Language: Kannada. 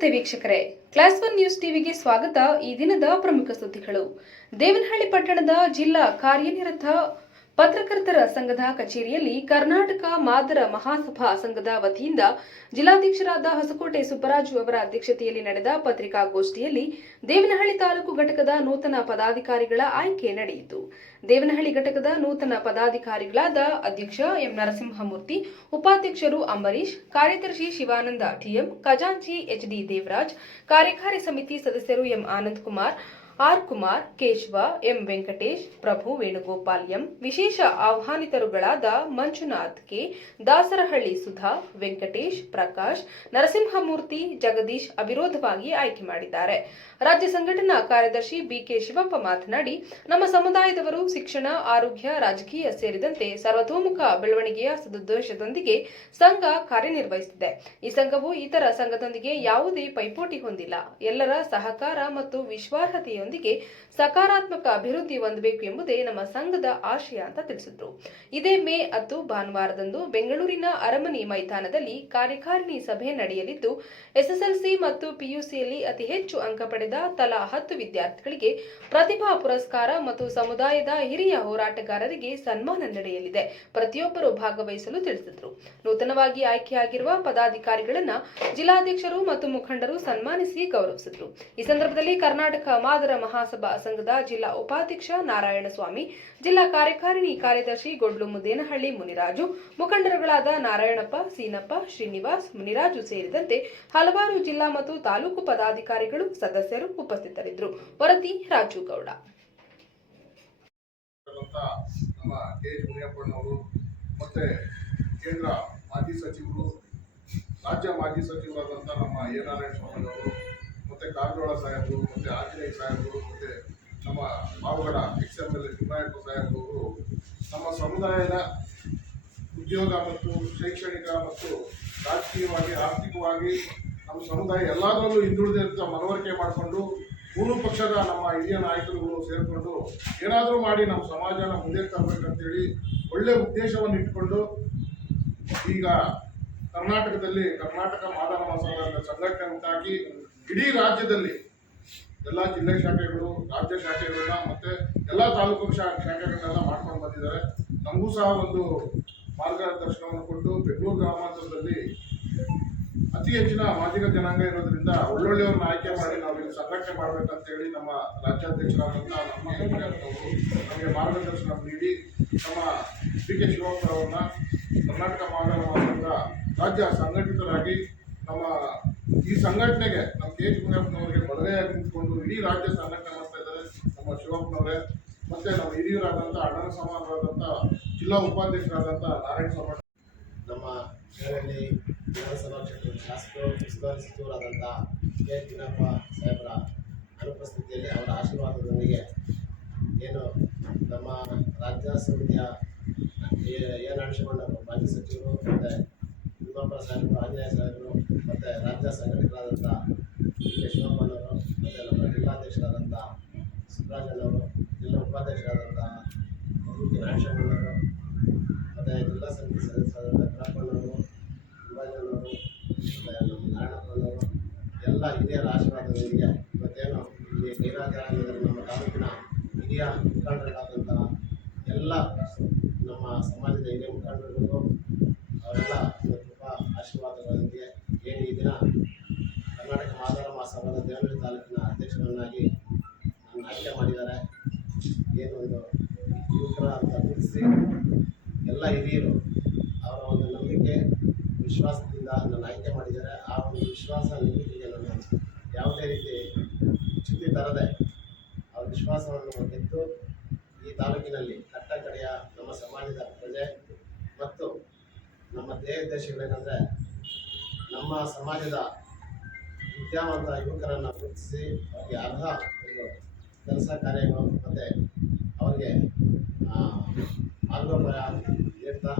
ನಮಸ್ತೆ ವೀಕ್ಷಕರೇ, ಕ್ಲಾಸ್ 1 ನ್ಯೂಸ್ ಟಿವಿಗೆ ಸ್ವಾಗತ. ಈ ದಿನದ ಪ್ರಮುಖ ಸುದ್ದಿಗಳು. ದೇವನಹಳ್ಳಿ ಪಟ್ಟಣದ ಜಿಲ್ಲಾ ಕಾರ್ಯನಿರತ ಪತ್ರಕರ್ತರ ಸಂಘದ ಕಚೇರಿಯಲ್ಲಿ ಕರ್ನಾಟಕ ಮಾದರ ಮಹಾಸಭಾ ಸಂಘದ ವತಿಯಿಂದ ಜಿಲ್ಲಾಧ್ಯಕ್ಷರಾದ ಹೊಸಕೋಟೆ ಸುಬ್ಬರಾಜು ಅವರ ಅಧ್ಯಕ್ಷತೆಯಲ್ಲಿ ನಡೆದ ಪತ್ರಿಕಾಗೋಷ್ಠಿಯಲ್ಲಿ ದೇವನಹಳ್ಳಿ ತಾಲೂಕು ಘಟಕದ ನೂತನ ಪದಾಧಿಕಾರಿಗಳ ಆಯ್ಕೆ ನಡೆಯಿತು. ದೇವನಹಳ್ಳಿ ಘಟಕದ ನೂತನ ಪದಾಧಿಕಾರಿಗಳಾದ ಅಧ್ಯಕ್ಷ ಎಂ ನರಸಿಂಹಮೂರ್ತಿ, ಉಪಾಧ್ಯಕ್ಷರು ಅಂಬರೀಶ್, ಕಾರ್ಯದರ್ಶಿ ಶಿವಾನಂದ ಟಿಎಂ, ಖಜಾಂಚಿ ಎಚ್ಡಿ ದೇವರಾಜ್, ಕಾರ್ಯಕಾರಿ ಸಮಿತಿ ಸದಸ್ಯರು M Anand Kumar, R Kumar, Keshava, M Venkatesh, Prabhu Venugopal M, ವಿಶೇಷ ಆಹ್ವಾನಿತರುಗಳಾದ ಮಂಜುನಾಥ್ ಕೆ, ದಾಸರಹಳ್ಳಿ ಸುಧಾ, ವೆಂಕಟೇಶ್, ಪ್ರಕಾಶ್, ನರಸಿಂಹಮೂರ್ತಿ, ಜಗದೀಶ್ ಅವಿರೋಧವಾಗಿ ಆಯ್ಕೆ ಮಾಡಿದ್ದಾರೆ. ರಾಜ್ಯ ಸಂಘಟನಾ ಕಾರ್ಯದರ್ಶಿ ಬಿಕೆ ಶಿವಪ್ಪ ಮಾತನಾಡಿ, ನಮ್ಮ ಸಮುದಾಯದವರು ಶಿಕ್ಷಣ, ಆರೋಗ್ಯ, ರಾಜಕೀಯ ಸೇರಿದಂತೆ ಸರ್ವತೋಮುಖ ಬೆಳವಣಿಗೆಯ ಸದುದ್ದೇಶದೊಂದಿಗೆ ಸಂಘ ಕಾರ್ಯನಿರ್ವಹಿಸುತ್ತಿದೆ. ಈ ಸಂಘವು ಇತರ ಸಂಘದೊಂದಿಗೆ ಯಾವುದೇ ಪೈಪೋಟಿ ಹೊಂದಿಲ್ಲ. ಎಲ್ಲರ ಸಹಕಾರ ಮತ್ತು ವಿಶ್ವಾಸಾರ್ಹತೆಯ ಸಕಾರಾತ್ಮಕ ಅಭಿವೃದ್ಧಿ ಹೊಂದಬೇಕು ಎಂಬುದೇ ನಮ್ಮ ಸಂಘದ ಆಶಯ ಅಂತ ತಿಳಿಸಿದ್ರು. ಇದೇ ಮೇ 10 ಭಾನುವಾರದಂದು ಬೆಂಗಳೂರಿನ ಅರಮನೆ ಮೈದಾನದಲ್ಲಿ ಕಾರ್ಯಕಾರಿಣಿ ಸಭೆ ನಡೆಯಲಿದ್ದು, ಎಸ್ಎಸ್ಎಲ್ಸಿ ಮತ್ತು ಪಿಯುಸಿಯಲ್ಲಿ ಅತಿ ಹೆಚ್ಚು ಅಂಕ ಪಡೆದ ತಲಾ 10 ವಿದ್ಯಾರ್ಥಿಗಳಿಗೆ ಪ್ರತಿಭಾ ಪುರಸ್ಕಾರ ಮತ್ತು ಸಮುದಾಯದ ಹಿರಿಯ ಹೋರಾಟಗಾರರಿಗೆ ಸನ್ಮಾನ ನಡೆಯಲಿದೆ. ಪ್ರತಿಯೊಬ್ಬರು ಭಾಗವಹಿಸಲು ತಿಳಿಸಿದರು. ನೂತನವಾಗಿ ಆಯ್ಕೆಯಾಗಿರುವ ಪದಾಧಿಕಾರಿಗಳನ್ನ ಜಿಲ್ಲಾಧ್ಯಕ್ಷರು ಮತ್ತು ಮುಖಂಡರು ಸನ್ಮಾನಿಸಿ ಗೌರವಿಸಿದರು. ಈ ಸಂದರ್ಭದಲ್ಲಿ ಕರ್ನಾಟಕ ಮಾದರ ಮಹಾಸಭಾ ಸಂಘದ ಜಿಲ್ಲಾ ಉಪಾಧ್ಯಕ್ಷ ನಾರಾಯಣಸ್ವಾಮಿ, ಜಿಲ್ಲಾ ಕಾರ್ಯಕಾರಿಣಿ ಕಾರ್ಯದರ್ಶಿ ಗೊಡ್ಲು ಮುದೇನಹಳ್ಳಿ ಮುನಿರಾಜು, ಮುಖಂಡರುಗಳಾದ ನಾರಾಯಣಪ್ಪ, ಸೀನಪ್ಪ, ಶ್ರೀನಿವಾಸ್, ಮುನಿರಾಜು ಸೇರಿದಂತೆ ಹಲವಾರು ಜಿಲ್ಲಾ ಮತ್ತು ತಾಲೂಕು ಪದಾಧಿಕಾರಿಗಳು, ಸದಸ್ಯರು ಉಪಸ್ಥಿತರಿದ್ದರು. ವರದಿ ರಾಜುಗೌಡ. ಮತ್ತೆ ಕೇಂದ್ರ ಮಾಜಿ ಸಚಿವರು, ರಾಜ್ಯ ಮಾಜಿ ಸಚಿವರಾದಂಥ ನಮ್ಮ ಎ ನಾರಾಯಣಸ್ವಾಮಿ ಅವರು, ಮತ್ತೆ ಕಾರಜೋಳ ಸಾಹೇಬರು, ಮತ್ತೆ ಆಂಜನೇಯ ಸಾಹೇಬರು, ಮತ್ತೆ ನಮ್ಮ ಪಾವಗಡ XML ತಿಮ್ಮಾಯಪ್ಪ ಸಾಹೇಬರು ನಮ್ಮ ಸಮುದಾಯದ ಉದ್ಯೋಗ ಮತ್ತು ಶೈಕ್ಷಣಿಕ ಮತ್ತು ರಾಜಕೀಯವಾಗಿ, ಆರ್ಥಿಕವಾಗಿ ನಮ್ಮ ಸಮುದಾಯ ಎಲ್ಲದರಲ್ಲೂ ಹಿಂದುಳಿದಂತ ಮನವರಿಕೆ ಮಾಡಿಕೊಂಡು ಮೂರು ಪಕ್ಷದ ನಮ್ಮ ಹಿರಿಯ ನಾಯಕರುಗಳು ಸೇರಿಕೊಂಡು ಏನಾದರೂ ಮಾಡಿ ನಮ್ಮ ಸಮಾಜನ ಮುಂದೆ ತರಬೇಕಂತೇಳಿ ಒಳ್ಳೆ ಉದ್ದೇಶವನ್ನು ಇಟ್ಕೊಂಡು ಈಗ ಕರ್ನಾಟಕದಲ್ಲಿ ಕರ್ನಾಟಕ ಮಾದರ ಮಹಾಸಭಾ ಸಂಘಟನೆ ಉಂಟಾಗಿ ಇಡೀ ರಾಜ್ಯದಲ್ಲಿ ಎಲ್ಲ ಜಿಲ್ಲೆ ಶಾಖೆಗಳು, ರಾಜ್ಯ ಶಾಖೆಗಳನ್ನ ಮತ್ತೆ ಎಲ್ಲ ತಾಲೂಕು ಶಾಖೆಗಳನ್ನೆಲ್ಲ ಮಾಡ್ಕೊಂಡು ಬಂದಿದ್ದಾರೆ. ನಮಗೂ ಸಹ ಒಂದು ಮಾರ್ಗದರ್ಶನವನ್ನು ಕೊಟ್ಟು ಬೆಂಗಳೂರು ಗ್ರಾಮಾಂತರದಲ್ಲಿ ಅತಿ ಹೆಚ್ಚಿನ ಮಾದಿಗ ಜನಾಂಗ ಇರೋದ್ರಿಂದ ಒಳ್ಳೊಳ್ಳೆಯವ್ರನ್ನ ಆಯ್ಕೆ ಮಾಡಿ ನಾವು ಇಲ್ಲಿ ಸಂಘಟನೆ ಮಾಡಬೇಕಂತೇಳಿ ನಮ್ಮ ರಾಜ್ಯಾಧ್ಯಕ್ಷರಾದಂಥ ನಮ್ಮ ನಮಗೆ ಮಾರ್ಗದರ್ಶನ ನೀಡಿ ನಮ್ಮ ಬಿಕೆ ಶಿವಪ್ಪ ಅವರನ್ನ ಕರ್ನಾಟಕ ಮಾದರ ಮಹಾಸಭಾ ರಾಜ್ಯ ಸಂಘಟಿತರಾಗಿ ನಮ್ಮ ಈ ಸಂಘಟನೆಗೆ ನಮ್ಮ ಕೆ ಎಚ್ ಮುನಿಯಪ್ಪನವರಿಗೆ ಬಲಗೈಯಾಗಿ ನಿಂತ್ಕೊಂಡು ಇಡೀ ರಾಜ್ಯ ಸಂಘಟನೆ ಮಾಡ್ತಾ ಇದ್ದಾರೆ ನಮ್ಮ ಶಿವಪ್ಪನವರೇ. ಮತ್ತೆ ನಮ್ಮ ಹಿರಿಯರಾದಂಥ ಅಣ್ಣನ ಸಮಾನರಾದಂಥ ಜಿಲ್ಲಾ ಉಪಾಧ್ಯಕ್ಷರಾದಂಥ ನಾರಾಯಣ ಸ್ವಾಮಿ, ನಮ್ಮ ದೇವನಹಳ್ಳಿ ವಿಧಾನಸಭಾ ಕ್ಷೇತ್ರದ ಶಾಸಕರು, ಉಸ್ತುವಾರಿ ಸಚಿವರಾದಂಥ ಕೆ ಎಚ್ ಮುನಿಯಪ್ಪ ಸಾಹೇಬರ ಅನುಪಸ್ಥಿತಿಯಲ್ಲಿ ಅವರ ಆಶೀರ್ವಾದದೊಂದಿಗೆ ಏನು ನಮ್ಮ ರಾಜ್ಯ ಸಮಿತಿಯ ಎ ನಾರಾಯಣಸ್ವಾಮಿ ಮಾಜಿ ಸಚಿವರು, ಮತ್ತು ತಿಮ್ಮಪ್ಪ ಸಾಹೇಬರು, ಆಂಜನೇಯ ಸಾಹೇಬರು, ಮತ್ತು ರಾಜ್ಯ ಸಂಘಟಕರಾದಂಥ ಕೆ ಶಿವಪ್ಪನವರು, ಮತ್ತು ನಮ್ಮ ಜಿಲ್ಲಾಧ್ಯಕ್ಷರಾದಂಥ ಸುಬ್ರಾಜಣ್ಣವರು, ಜಿಲ್ಲಾ ಉಪಾಧ್ಯಕ್ಷರಾದಂಥ ನಾರಾಯಣಸ್ವಾಮಿಯವರು, ಮತ್ತು ಜಿಲ್ಲಾ ಸಮಿತಿ ಸದಸ್ಯರಾದಂಥ ಕಳಪ್ಪಣ್ಣವರು, ಶಿವಾಜಣ್ಣವರು, ಮತ್ತು ನಮ್ಮ ನಾರಾಯಣಪ್ಪನವರು ಎಲ್ಲ ಹಿರಿಯರ ಆಶೀರ್ವಾದದೊಂದಿಗೆ ಇವತ್ತೇನು ಇಲ್ಲಿ ನೀರಾಜರಾಗಿದ್ದಾರೆ ನಮ್ಮ ತಾಲೂಕಿನ ಹಿರಿಯ ಮುಖಂಡರುಗಳಾದಂಥ ಎಲ್ಲ ನಮ್ಮ ಸಮಾಜದ ಹಿರಿಯ ಮುಖಂಡರುಗಳು ಅವರೆಲ್ಲ ತುಂಬ ಆಶೀರ್ವಾದಗಳೊಂದಿಗೆ ಏನು ಈ ದಿನ ಕರ್ನಾಟಕ ಮಾದರ ಮಹಾಸಭಾದ ದೇವನಹಳ್ಳಿ ತಾಲೂಕಿನ ಅಧ್ಯಕ್ಷರನ್ನಾಗಿ ನನ್ನ ಆಯ್ಕೆ ಮಾಡಿದ್ದಾರೆ. ಏನು ಒಂದು ಯುವಕರ ಅಂತ ಗುರುತಿಸಿ ಎಲ್ಲ ಹಿರಿಯರು ಅವರ ಒಂದು ನಂಬಿಕೆ, ವಿಶ್ವಾಸದಿಂದ ನನ್ನ ಆಯ್ಕೆ ಮಾಡಿದ್ದಾರೆ. ಆ ಒಂದು ವಿಶ್ವಾಸ, ನಂಬಿಕೆಗೆ ನಾನು ಯಾವುದೇ ರೀತಿ ಚ್ಯುತಿ ತರದೆ ಅವ್ರ ವಿಶ್ವಾಸವನ್ನು ಗೆದ್ದು ಈ ತಾಲೂಕಿನಲ್ಲಿ ಕಟ್ಟ ಕಡೆಯ ನಮ್ಮ ಸಮಾಜದ ಪ್ರಜೆ ಮತ್ತು ನಮ್ಮ ಧ್ಯೇಯೋದ್ದೇಶಗಳೇನೆಂದರೆ ನಮ್ಮ ಸಮಾಜದ ವಿದ್ಯಾವಂತ ಯುವಕರನ್ನು ಗುರುತಿಸಿ ಅವರಿಗೆ ಅರ್ಹ ಒಂದು ಕೆಲಸ ಕಾರ್ಯಗಳು ಮತ್ತು ಅವರಿಗೆ ಮಾರ್ಗೋಪಾಯ ನೀಡ್ತಾ